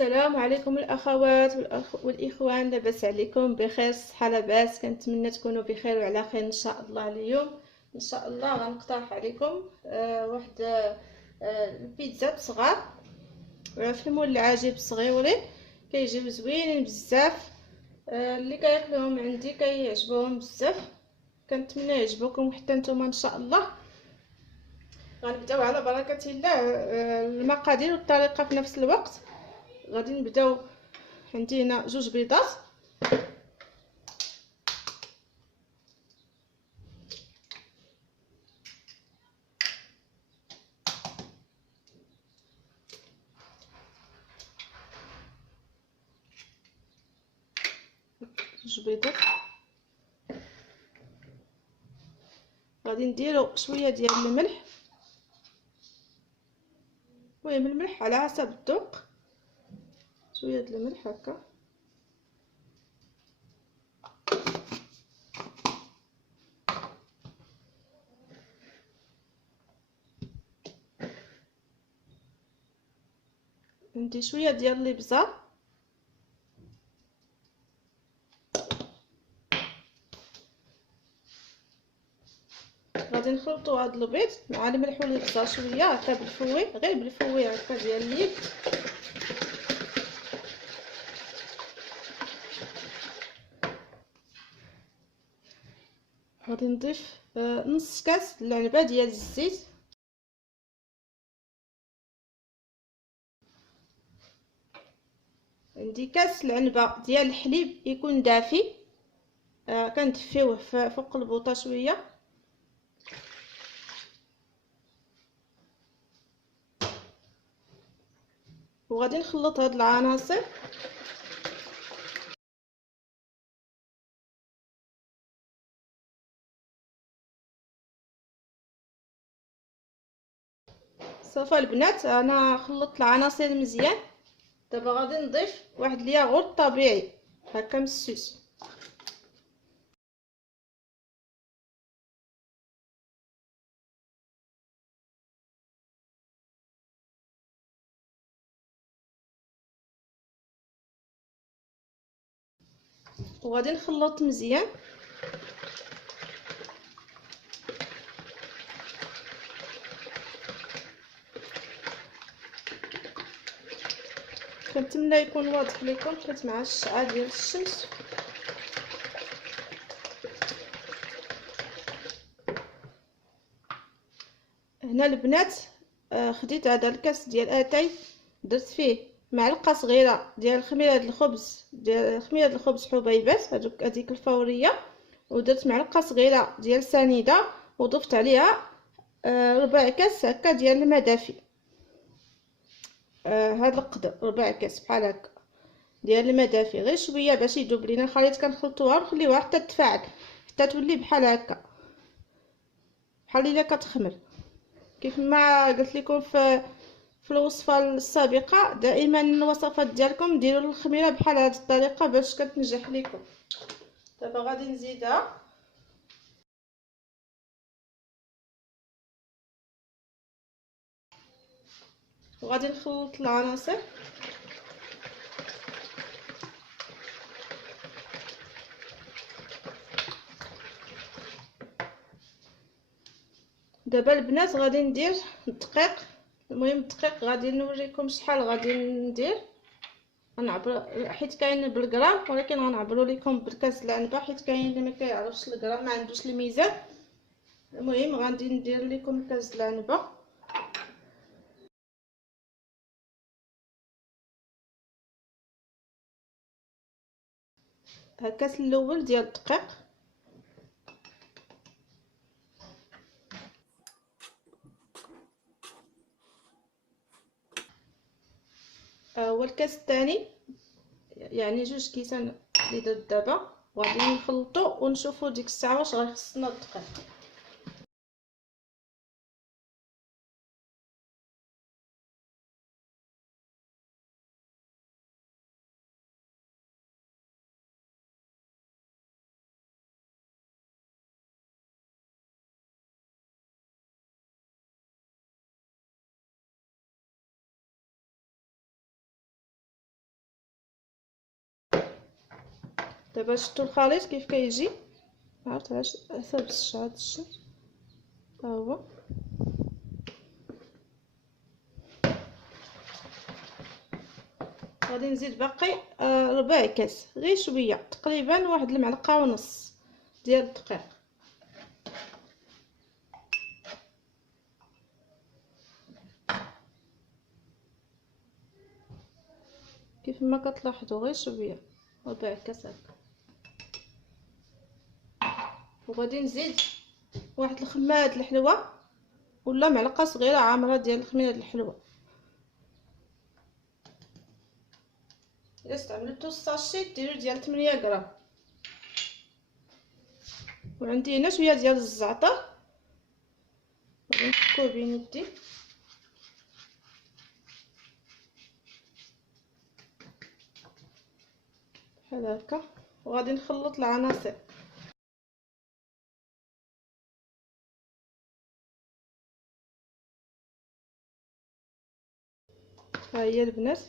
السلام عليكم الاخوات والاخوان، لاباس عليكم؟ بخير صحه لاباس؟ كنتمنى تكونوا بخير وعلى خير ان شاء الله. اليوم ان شاء الله غنقترح عليكم واحد البيتزا صغار في المول العاجب صغيورين، كيجيو زوينين بزاف. اللي كياكلوهم عندي كيعجبوهم بزاف، كنتمنى يعجبوكم حتى نتوما ان شاء الله. غنبداو على بركه الله. المقادير والطريقه في نفس الوقت. غادي نبداو. عندي هنا 2 بيضات، غادي نديرو شويه ديال الملح، المهم الملح على حسب الذوق، شويه ديال الملح هكا. عندي شويه ديال الابزار، غادي نخلطوا هذا البيض مع الملح والابزار شويه هكا بالفوي، غير بالفوي هكا ديال اليد. غادي نضيف نص كاس العنبه ديال الزيت، عندي كاس العنبه ديال الحليب يكون دافي، كندفيوه فوق البوطه شويه. وغادي نخلط هاد العناصر صافا البنات. انا خلطت العناصر مزيان. دابا غادي نضيف واحد الياغورت طبيعي هكا مسوس، وغادي نخلط مزيان. كنتمنى يكون واضح لكم حيت مع الشعاع ديال الشمس. هنا البنات خديت هذا الكاس ديال اتاي، درت فيه معلقه صغيره ديال خميره الخبز، حبيبات هذيك الفوريه، ودرت معلقه صغيره ديال سنيده، وضفت عليها ربع كاس هكا ديال الماء دافي. هذا القدر ربع كاس بحال هكا ديال الماء دافي، غير شويه باش يذوب لينا الخليط. كنخلطوها ونخليوها حتى تفاعل، حتى تولي بحال هكا، بحال الا كتخمر. كيف ما قلت لكم في الوصفه السابقه، دائما الوصفات ديالكم ديروا الخميره بحال هذه الطريقه باش كتنجح لكم. دابا غادي نزيدها، وغادي نخلط العناصر. دابا البنات غادي ندير الدقيق. المهم الدقيق غادي نوريكم شحال غادي ندير. غنعبر حيت كاين بالغرام، ولكن غنعبروا لكم بالكاس العنبه حيت كاين اللي ما كيعرفش الغرام، ما عندوش الميزان. المهم غادي ندير لكم كاس العنبه. الكاس الاول ديال الدقيق، والكاس الثاني، يعني 2 كيسان اللي درت دابا. وغادي نخلطو ونشوفوا ديك الساعه واش غيخصنا الدقيق. دابا شفتوا الخليط كيف كيجي، عرفت علاش ثبت هاد الشيء. ها هو غادي نزيد باقي ربع كاس، غير شويه تقريبا واحد المعلقه ونص ديال الدقيق. كيف ما كتلاحظوا غير شويه، ربع كاس هكا. وغادي نزيد واحد الخماد الحلوه ولا معلقه صغيره عامره ديال الخميره الحلوه. الا استعملتو الساشي ديروا ديال 8 غرام. وعندي هنا شويه ديال الزعتر، غادي نفكوه بين يدي بحال هكا، وغادي نخلط العناصر. ها هي البنات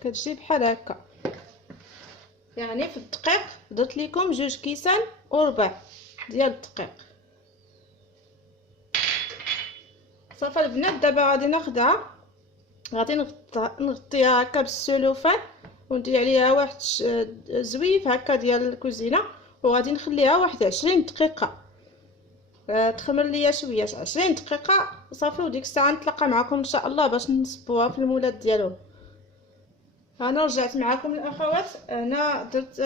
كتجي بحال هكا، يعني في الدقيق درت لكم 2 كيسان وربع ديال الدقيق. صافي البنات، دابا غادي ناخدها، غادي نغطيها هكا بالسلوفان وندير عليها واحد زويف هكا ديال الكوزينه، وغادي نخليها واحد 20 دقيقه تخمر ليا شويه، 20 دقيقه صافي. وديك الساعه نتلاقى معكم ان شاء الله باش نصبوها في المولات ديالهم. انا رجعت معكم الاخوات، انا درت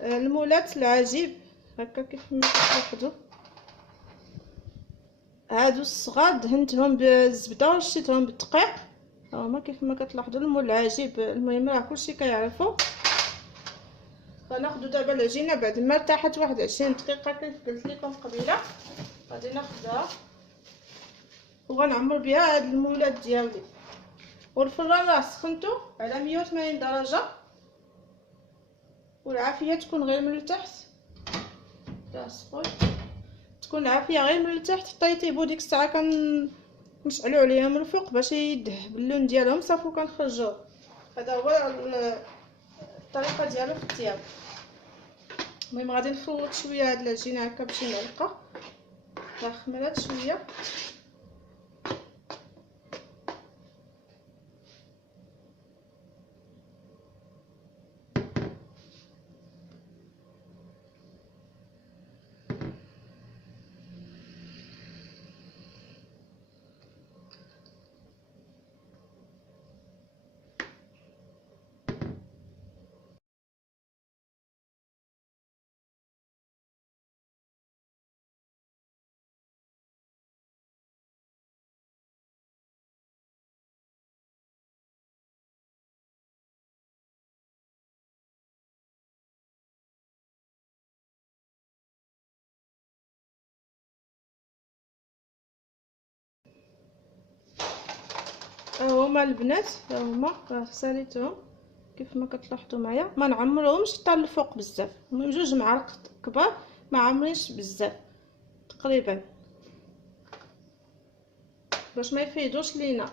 المولات العجيب هكا كيف ما كتلاحظوا. هادو الصغار دهنتهم بالزبده ورشيتهم بالدقيق، هما كيف ما كتلاحظوا المول العجيب. المهم راه كلشي كيعرفوا. غناخدو دابا العجينه بعد ما ارتاحت واحد 20 دقيقه كيف قلت لكم قبيله. غادي ناخدها وغنعمر بها هاد المولات ديالي. والفران راه سخنتو على 180 درجه، والعافيه تكون غير من التحت. راه سخون، تكون العافيه غير من التحت حتى يطيبوا. ديك الساعه كنشعلوا عليهم من الفوق باش يذهب اللون ديالهم صافي وكنخرجوه. هذا هو الطريقه ديالو في الطياب. المهم غادي نخلط شويه هاد العجينه هكا بشي معلقه، راه خمرات شويه. هما البنات هما راه ساليتهم كيف ما كتلاحظوا معايا. ما نعمروهمش حتى للفوق بزاف، المهم 2 معالق كبار، ما عامرينش بزاف تقريبا باش ما يفيدوش لينا.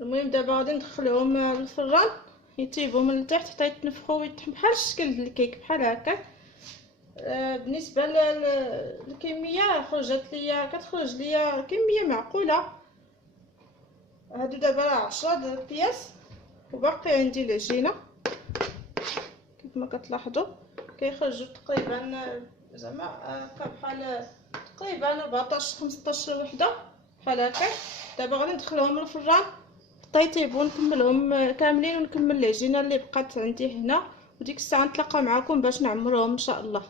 المهم دابا غادي ندخلهم للفران يطيبوا من التحت حتى يتنفخوا ويطيح بحال الشكل ديال الكيك بحال هكا. بالنسبه للكميه كتخرج ليا كميه معقوله. هادو دابا راه 10 بياس، وباقي عندي العجينه كيف ما كتلاحظوا كيخرجوا تقريبا زعما هكا بحال تقريبا 14 15 وحده بحال هكا. دابا غادي ندخلهم للفران حتى يطيبوا، نكملهم كاملين ونكمل العجينه اللي بقات عندي هنا، وديك الساعه نتلاقى معكم باش نعمرهم ان شاء الله.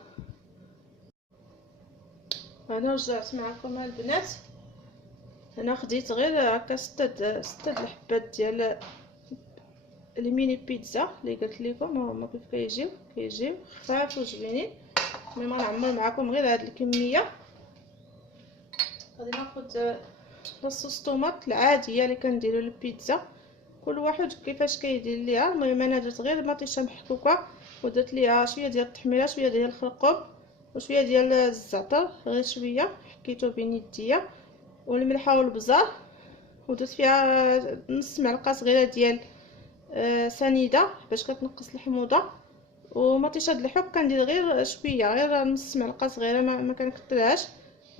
انا رجعت معكم البنات، انا خديت غير هكا 6 الحبات ديال الميني بيتزا اللي قلت لكم هما كيف كيجيو خفاف وزوينين. المهم غنعمر معكم غير هاد الكميه. غادي ناخذ لاصوص طوماط العاديه اللي كنديروا للبيتزا، كل واحد كيفاش كيدير ليها. المهم انا درت غير مطيشه محكوكه ودرت ليها شويه ديال التحميره، شويه ديال الخرقوم وشويه ديال الزعتر، غير شويه حكيتو بين يديا، والملحه والبزار، ودرت فيها نص معلقه صغيره ديال سنيده باش كتنقص الحموضه. ومطيشه د الحك كندير غير شويه، غير نص معلقه صغيره، ما كنكثرهاش.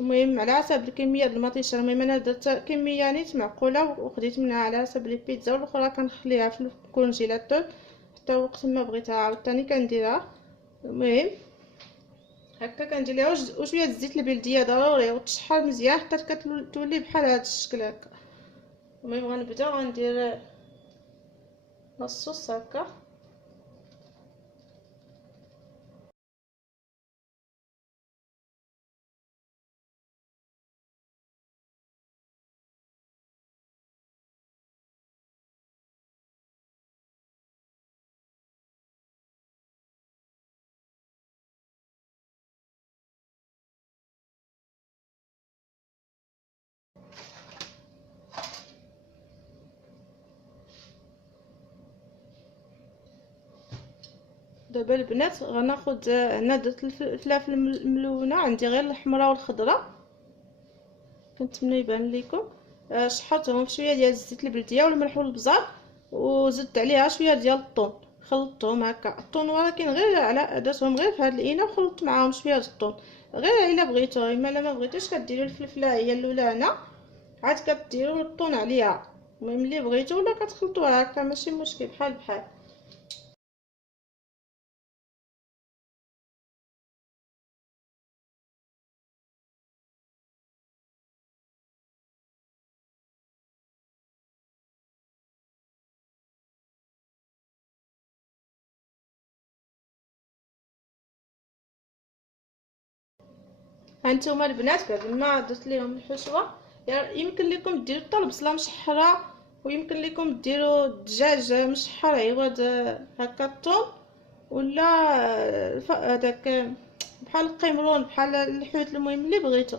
المهم على حسب الكميه د المطيشه. المهم انا درت كميه نيت معقوله وخديت منها على حسب لي بيتزا، والاخرى كنخليها في الكونجيلاتور حتى وقت ما بغيتها عاوتاني كنديرها. المهم هكا كندير ليها وشويه الزيت البلديه ضروري، وتشحر مزيان حتى كتولي بحال هذا الشكل هكا. المهم غنبدا غندير نصوص هكا. دابا البنات غناخد، انا درت الفلافل الملونه، عندي غير الحمراء والخضراء، كنتمنى يبان لكم. شحرتهم بشويه ديال الزيت البلديه والملح والبزار، وزدت عليها شويه ديال الطون، خلطتهم هكا الطون، ولكن غير على درتهم غير في هاد الاناء، وخلطت معاهم شويه ديال الطون غير الا بغيتو. اما الا ما بغيتوش كديروا الفلفله هي اللولانه عاد كديروا الطون عليها. المهم اللي بغيتو ولا كتخلطوها هكا ماشي مشكل، بحال بحال. هانتوما البنات بعد ما درت ليهم الحشوه، يمكن لكم ديروا حتى البصله مشحره، ويمكن لكم ديروا الدجاج مشحر عوض هكا الثوم، ولا هذاك بحال القمرون بحال الحوت. المهم اللي بغيتو.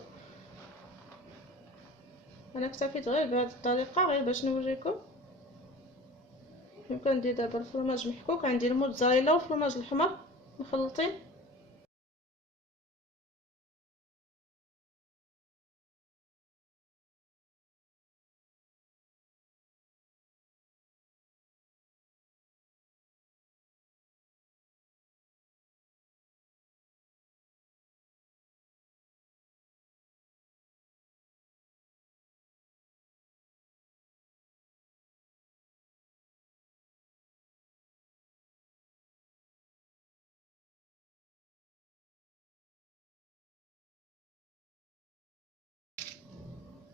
انا اكتفيت غير بهذه الطريقه غير باش نوريكم. يمكن ندير دابا الفرماج محكوك، عندي الموتزاريلا والفرماج الاحمر مخلطين.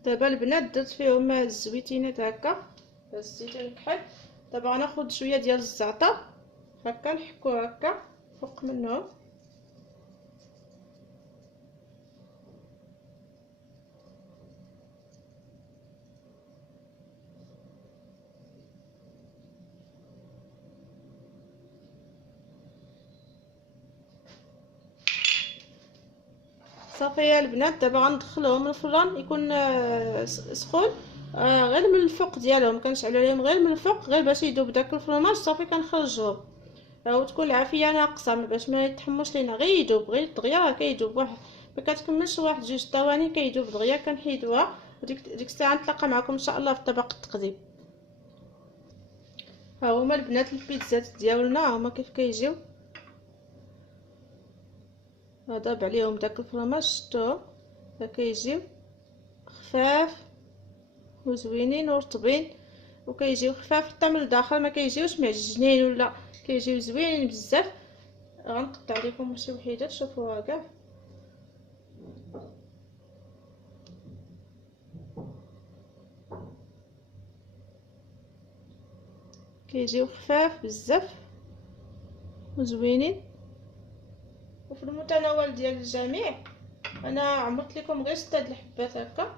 دابا البنات درت فيهم الزويتينات هكا، الزيتون الكحل. دابا غناخد شويه ديال الزعتر هكا نحكو هكا فوق منهم. صافي يا البنات، دابا غندخلهم الفران يكون سخون. غير من الفوق ديالهم كنشعلوا عليهم غير من الفوق، غير باش يذوب داك الفرماج. صافي كنخرجوهم، وتكون العافيه ناقصه باش ما يتحموش لينا، غير يذوب غير دغيا كيذوب. واحد ما كتكملش واحد جوج ثواني كيذوب دغيا، كنحيدوها. وديك الساعه نتلاقى معكم ان شاء الله في طبق التقديم. ها هما البنات البيتزات ديالنا، هما كيف كيجيو. ضرب عليهم داك الفرماج، شتوهم كيجيو خفاف وزوينين ورطبين، وكيجيو خفاف حتى من الداخل، ما كيجيوش معجنين ولا كيجيو زوينين بزاف. غنقطع لكم شي وحيده شوفوها كاع. كيجيو خفاف بزاف وزوينين وفي المتناول ديال الجميع. انا عمرت لكم غير 6 الحبات هكا.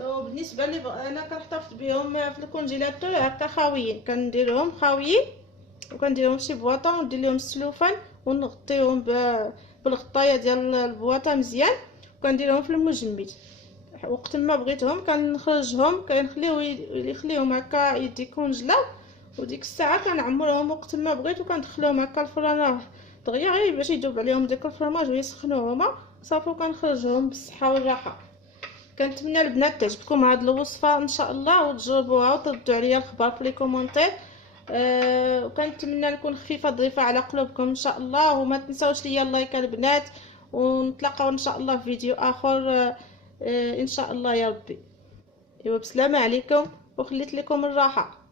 وبالنسبه لي انا كنحتفظ بهم في الكونجيلاتور هكا خاويين، كنديرهم خاويين وكنديرهم شي بواطه وندير لهم السلوفان ونغطيهم بالغطايه ديال البواطه مزيان، وكنديرهم في المجمد. وقت ما بغيتهم كنخرجهم يخليهم هكا يديكونجلاو، وديك الساعه كنعمرهم وقت ما بغيت، وكندخلهم هكا الفران دغيا غير باش يذوب عليهم داك الفرماج ويسخنوه هما. صافي كنخرجهم بالصحه والراحه. كنتمنى البنات تعجبكم هاد الوصفه ان شاء الله وتجربوها وتردوا عليا الخبر في لي كومونتير. وكنتمنى نكون خفيفه ظريفه على قلوبكم ان شاء الله. وما تنساوش ليا اللايك البنات، ونتلاقاو ان شاء الله في فيديو اخر ان شاء الله يا ربي. ايوا بسلامه عليكم وخليت لكم الراحه.